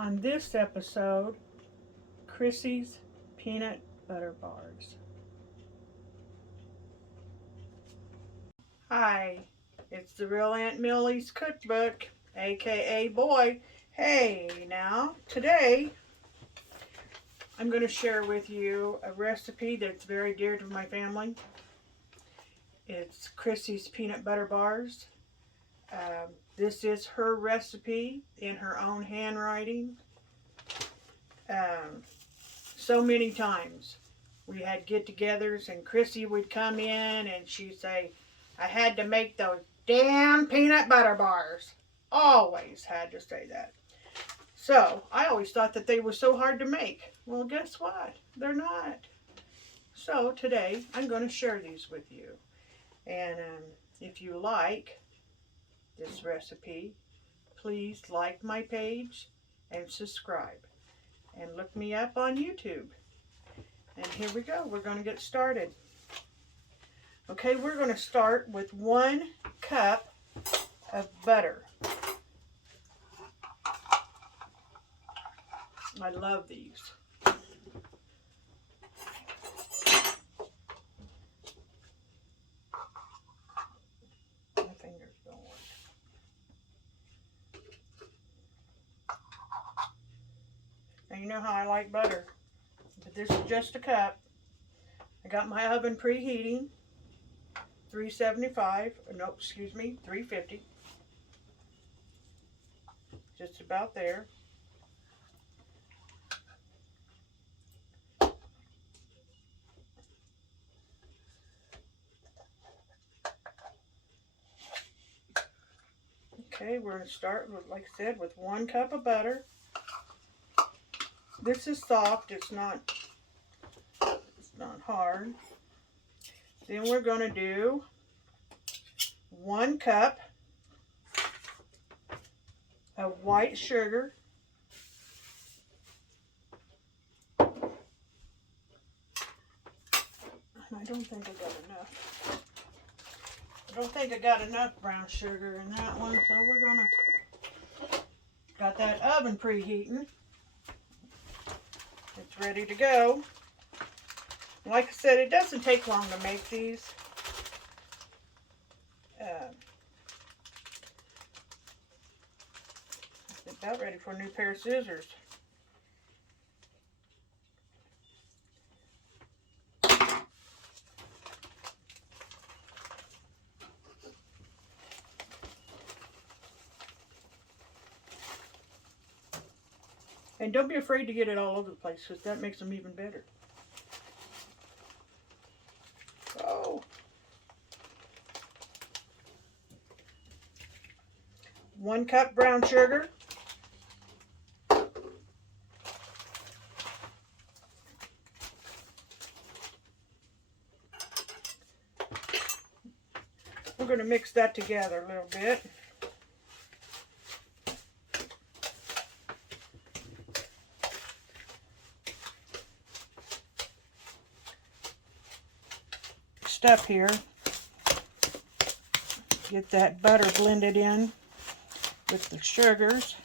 On this episode, Krissy's Peanut Butter Bars. Hi, it's the real Aunt Millie's Cookbook, aka Boy. Hey, now, today I'm going to share with you a recipe that's very dear to my family. It's Krissy's Peanut Butter Bars. This is her recipe in her own handwriting. So many times we had get-togethers and Krissy would come in and she'd say, I had to make those damn peanut butter bars. Always had to say that. So I always thought that they were so hard to make. Well, guess what? They're not. So today I'm going to share these with you. And if you like this recipe, please like my page and subscribe. And look me up on YouTube. And here we go. We're going to get started. Okay, we're going to start with 1 cup of butter. I love these. My fingers don't work. Now you know how I like butter, but this is just a cup. I got my oven preheating, 350. Just about there. Okay, we're going to start with, like I said, with 1 cup of butter. This is soft, it's not hard. Then we're going to do 1 cup of white sugar. And I don't think I got enough. I don't think I got enough brown sugar in that one, so we're going to, got that oven preheating. It's ready to go. Like I said, it doesn't take long to make these. About ready for a new pair of scissors. And don't be afraid to get it all over the place, because that makes them even better. Oh. 1 cup brown sugar. We're going to mix that together a little bit. Up here, get that butter blended in with the sugars.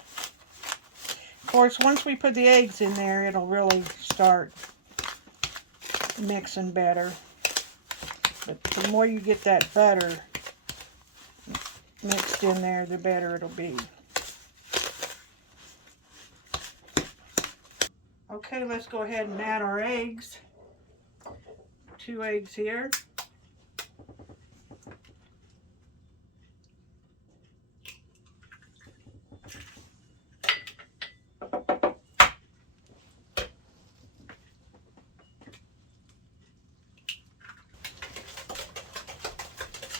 Of course, once we put the eggs in there, it'll really start mixing better. But the more you get that butter mixed in there, the better it'll be. Okay, let's go ahead and add our eggs. 2 eggs here.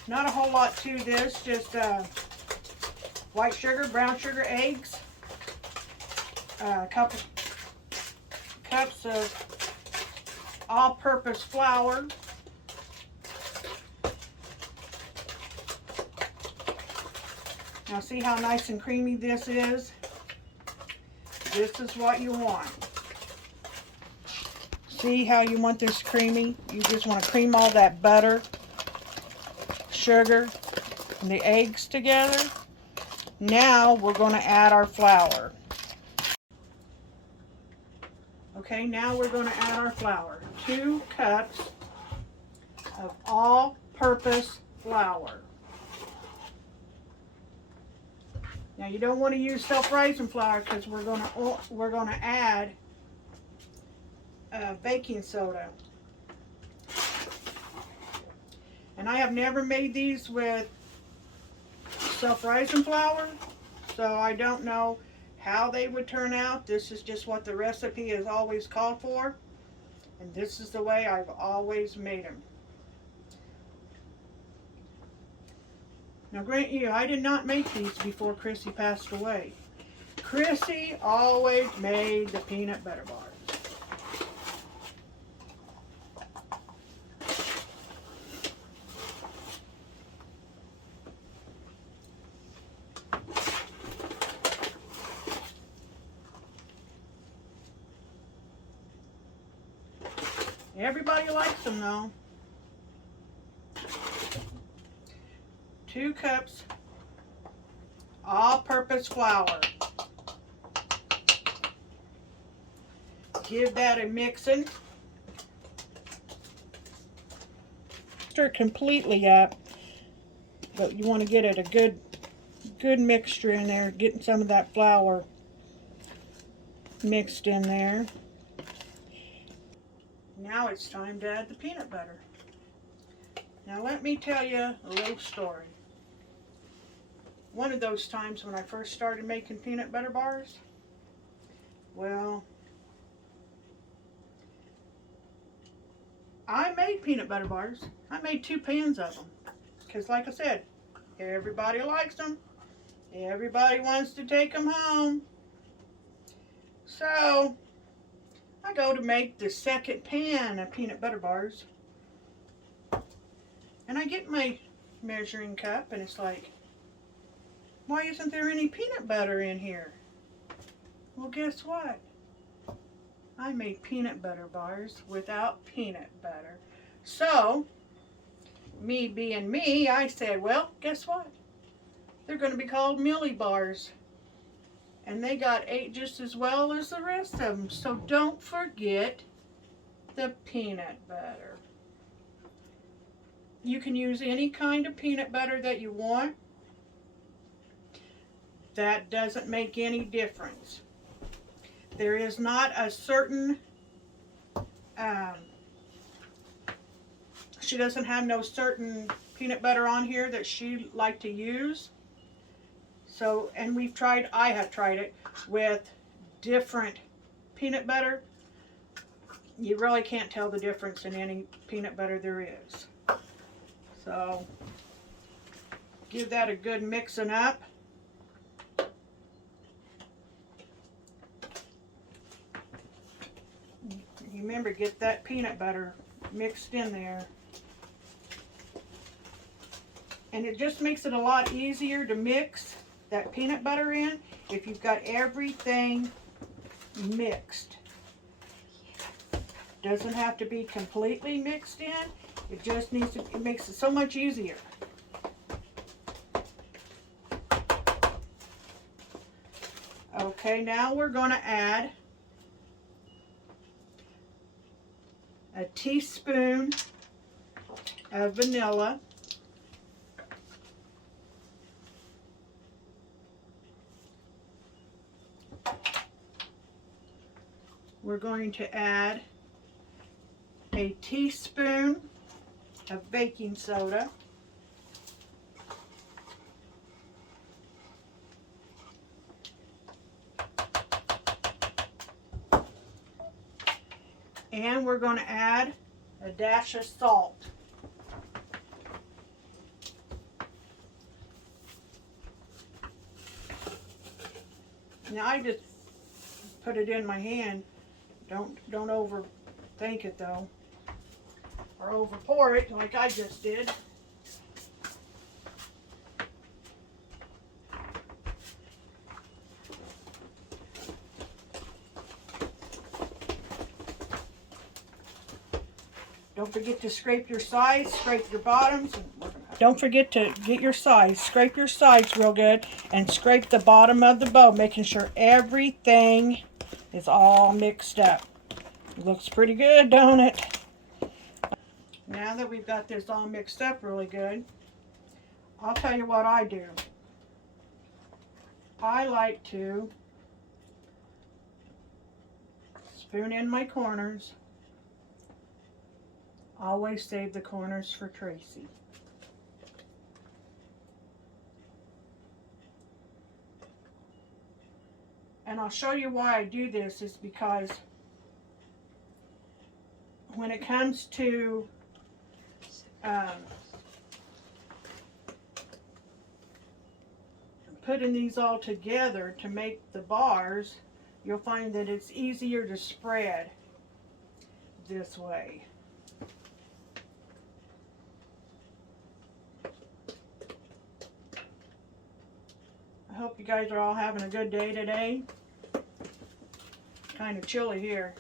Not a whole lot to this, just white sugar, brown sugar, eggs, a couple cups of all-purpose flour, now see how nice and creamy this is? This is what you want. See how you want this creamy? You just want to cream all that butter, sugar, and the eggs together. Now we're going to add our flour. Okay, now we're going to add our flour. 2 cups of all-purpose flour. Now you don't want to use self-raising flour because we're going to add baking soda. And I have never made these with self-raising flour, so I don't know how they would turn out. This is just what the recipe has always called for, and this is the way I've always made them. Now grant you, I did not make these before Krissy passed away. Krissy always made the peanut butter bars. Everybody likes them though. 2 cups all-purpose flour. Give that a mixing. Stir completely up, but you want to get it a good mixture in there, getting some of that flour mixed in there. Now it's time to add the peanut butter. Now let me tell you a little story. One of those times when I first started making peanut butter bars, well, I made peanut butter bars. I made 2 pans of them. Because like I said, everybody likes them. Everybody wants to take them home. So, I go to make the second pan of peanut butter bars. And I get my measuring cup and it's like, why isn't there any peanut butter in here? Well, guess what? I made peanut butter bars without peanut butter. So, me being me, I said, well, guess what? They're going to be called Millie bars. And they got ate just as well as the rest of them. So don't forget the peanut butter. You can use any kind of peanut butter that you want. That doesn't make any difference. There is not a certain, she doesn't have no certain peanut butter on here that she liked to use. So, and I have tried it with different peanut butter. You really can't tell the difference in any peanut butter there is. So, give that a good mixing up. Remember, get that peanut butter mixed in there. And it just makes it a lot easier to mix that peanut butter in if you've got everything mixed. Doesn't have to be completely mixed in. It just needs to, it makes it so much easier. Okay, now we're going to add a teaspoon of vanilla. We're going to add a teaspoon of baking soda. And we're going to add a dash of salt. Now I just put it in my hand. Don't overthink it though, or over pour it like I just did. Don't forget to scrape your sides, scrape your bottoms. Don't forget to get your sides, scrape your sides real good, and scrape the bottom of the bowl, making sure everything is all mixed up. Looks pretty good, don't it? Now that we've got this all mixed up really good, I'll tell you what I do. I like to spoon in my corners. Always save the corners for Tracy. And I'll show you why I do this is because when it comes to putting these all together to make the bars, you'll find that it's easier to spread this way. I hope you guys are all having a good day today. Kind of chilly here.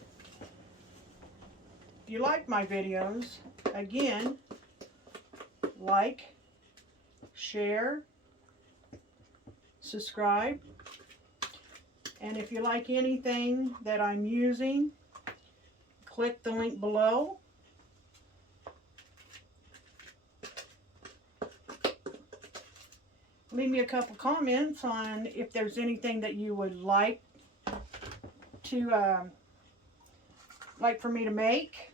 If you like my videos, again, like, share, subscribe, and if you like anything that I'm using, click the link below. Leave me a couple comments on if there's anything that you would like to like for me to make,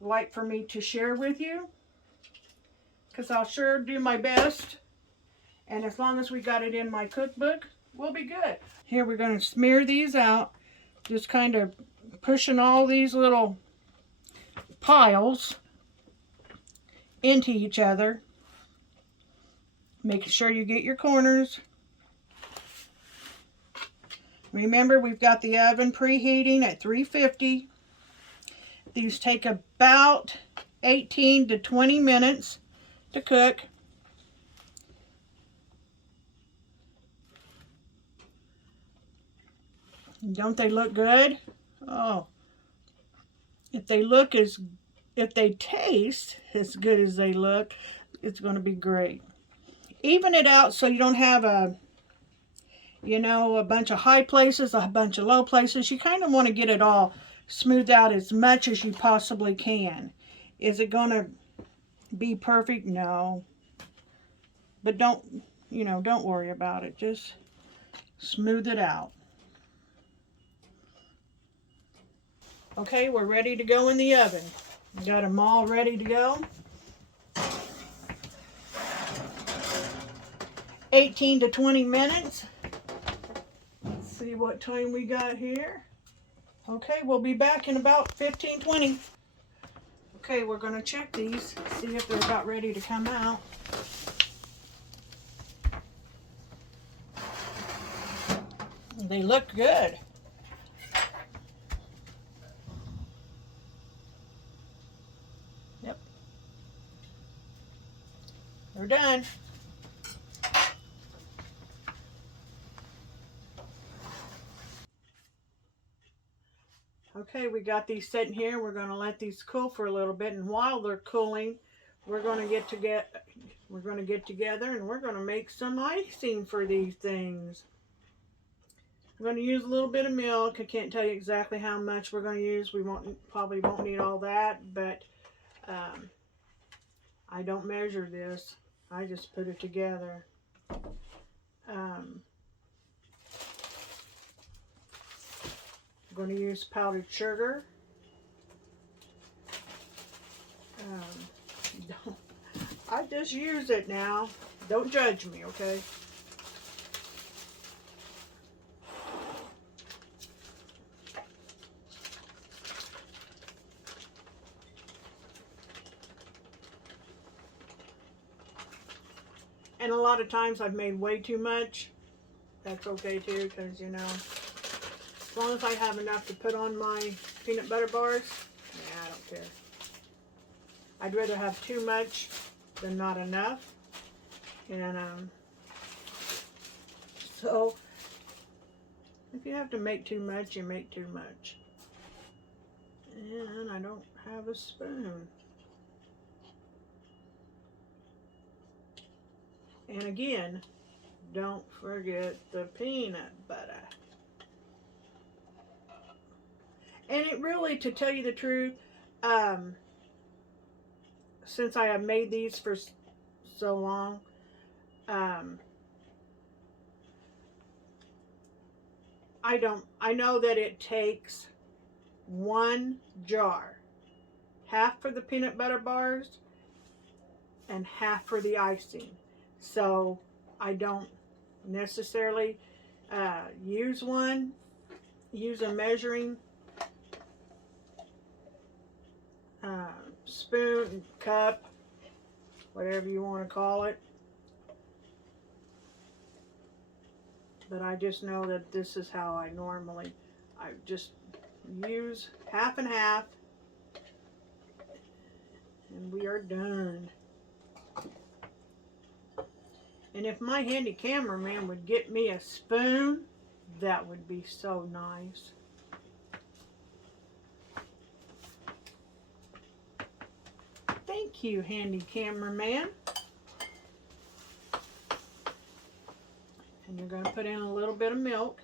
like for me to share with you, because I'll sure do my best. And as long as we got it in my cookbook, we'll be good. Here we're going to smear these out, just kind of pushing all these little piles into each other, making sure you get your corners. Remember, we've got the oven preheating at 350. These take about 18 to 20 minutes to cook. Don't they look good? Oh, if they taste as good as they look, it's going to be great. Even it out so you don't have a bunch of high places, a bunch of low places. You kind of want to get it all smoothed out as much as you possibly can. Is it going to be perfect? No. But don't worry about it. Just smooth it out. Okay, we're ready to go in the oven. Got them all ready to go. 18 to 20 minutes. Let's see what time we got here. Okay, we'll be back in about 15-20. Okay, we're going to check these, see if they're about ready to come out. They look good. Yep. They're done. Okay, we got these sitting here. We're going to let these cool for a little bit, and while they're cooling, we're going to get together and we're going to make some icing for these things. We're going to use a little bit of milk. I can't tell you exactly how much we're going to use. We probably won't need all that, but I don't measure this. I just put it together. I'm going to use powdered sugar. I just use it now. Don't judge me, okay? And a lot of times I've made way too much. That's okay too, because as long as I have enough to put on my peanut butter bars, yeah, I don't care. I'd rather have too much than not enough. And so if you have to make too much, you make too much. And I don't have a spoon. And again, don't forget the peanut butter. And it really, to tell you the truth, since I have made these for so long, I know that it takes one jar, half for the peanut butter bars and half for the icing. So I don't necessarily use a measuring spoon, cup, whatever you want to call it. But I just know that this is how I just use half and half, and we are done. And if my handy cameraman would get me a spoon, that would be so nice. Thank you, handy cameraman. And you're going to put in a little bit of milk.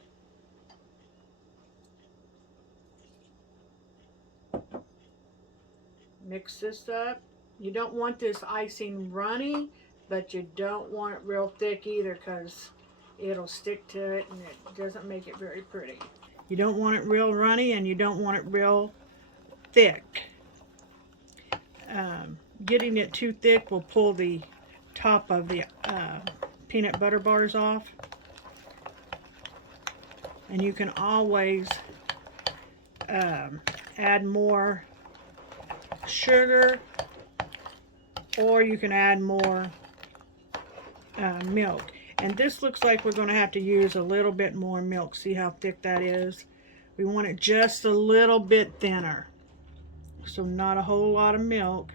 Mix this up. You don't want this icing runny, but you don't want it real thick either, because it'll stick to it and it doesn't make it very pretty. You don't want it real runny and you don't want it real thick. Getting it too thick will pull the top of the peanut butter bars off. And you can always add more sugar, or you can add more milk. And this looks like we're going to have to use a little bit more milk. See how thick that is? We want it just a little bit thinner, so not a whole lot of milk.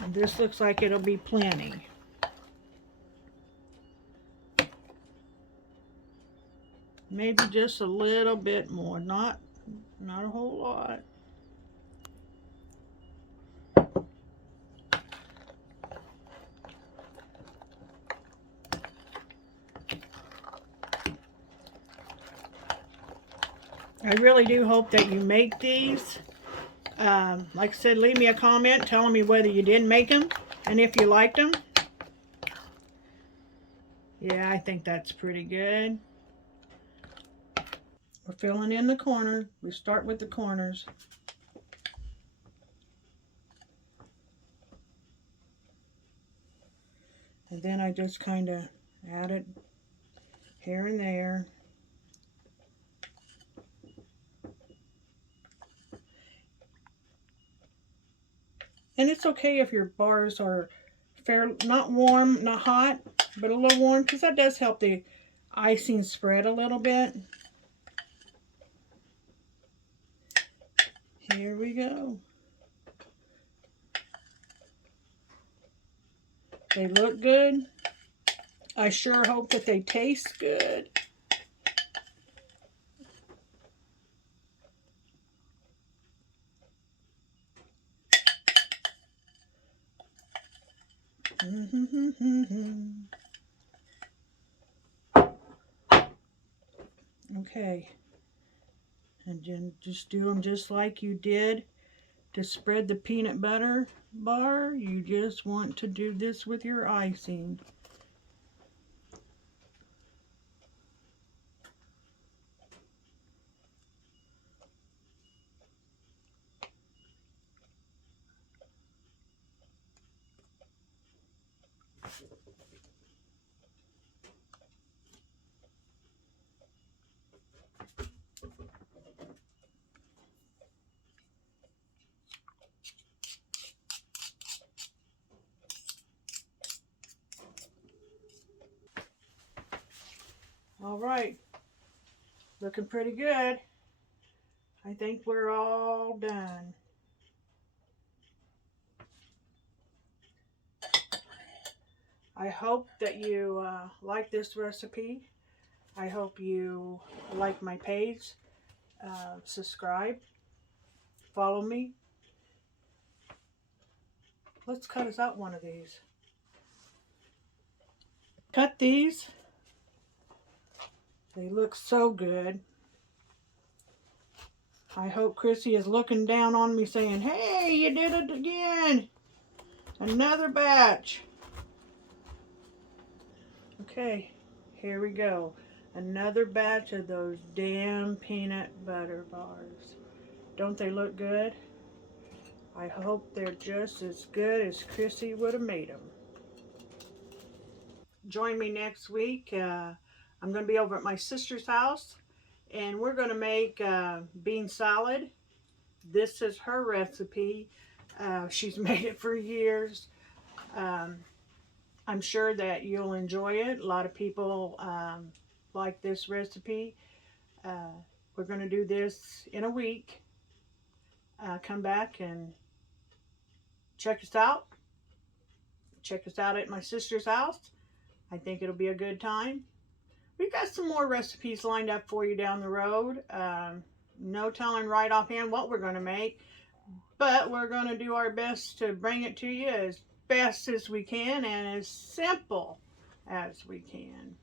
And this looks like it'll be plenty. Maybe just a little bit more, not a whole lot. I really do hope that you make these. Like I said, leave me a comment telling me whether you did make them and if you liked them. Yeah, I think that's pretty good. We're filling in the corner. We start with the corners. And then I just kind of add it here and there. And it's okay if your bars are not warm, not hot, but a little warm, because that does help the icing spread a little bit. Here we go. They look good. I sure hope that they taste good. Okay. And then just do them just like you did to spread the peanut butter bar. You just want to do this with your icing. All right, looking pretty good. I think we're all done. I hope that you like this recipe. I hope you like my page, subscribe, follow me. Let's cut us out one of these. Cut these. They look so good. I hope Krissy is looking down on me saying, hey, you did it again. Another batch. Okay, here we go. Another batch of those damn peanut butter bars. Don't they look good? I hope they're just as good as Krissy would have made them. Join me next week. I'm going to be over at my sister's house, and we're going to make bean salad. This is her recipe. She's made it for years. I'm sure that you'll enjoy it. A lot of people like this recipe. We're going to do this in a week. Come back and check us out. Check us out at my sister's house. I think it'll be a good time. We've got some more recipes lined up for you down the road. No telling right offhand what we're going to make, but we're going to do our best to bring it to you as best as we can and as simple as we can.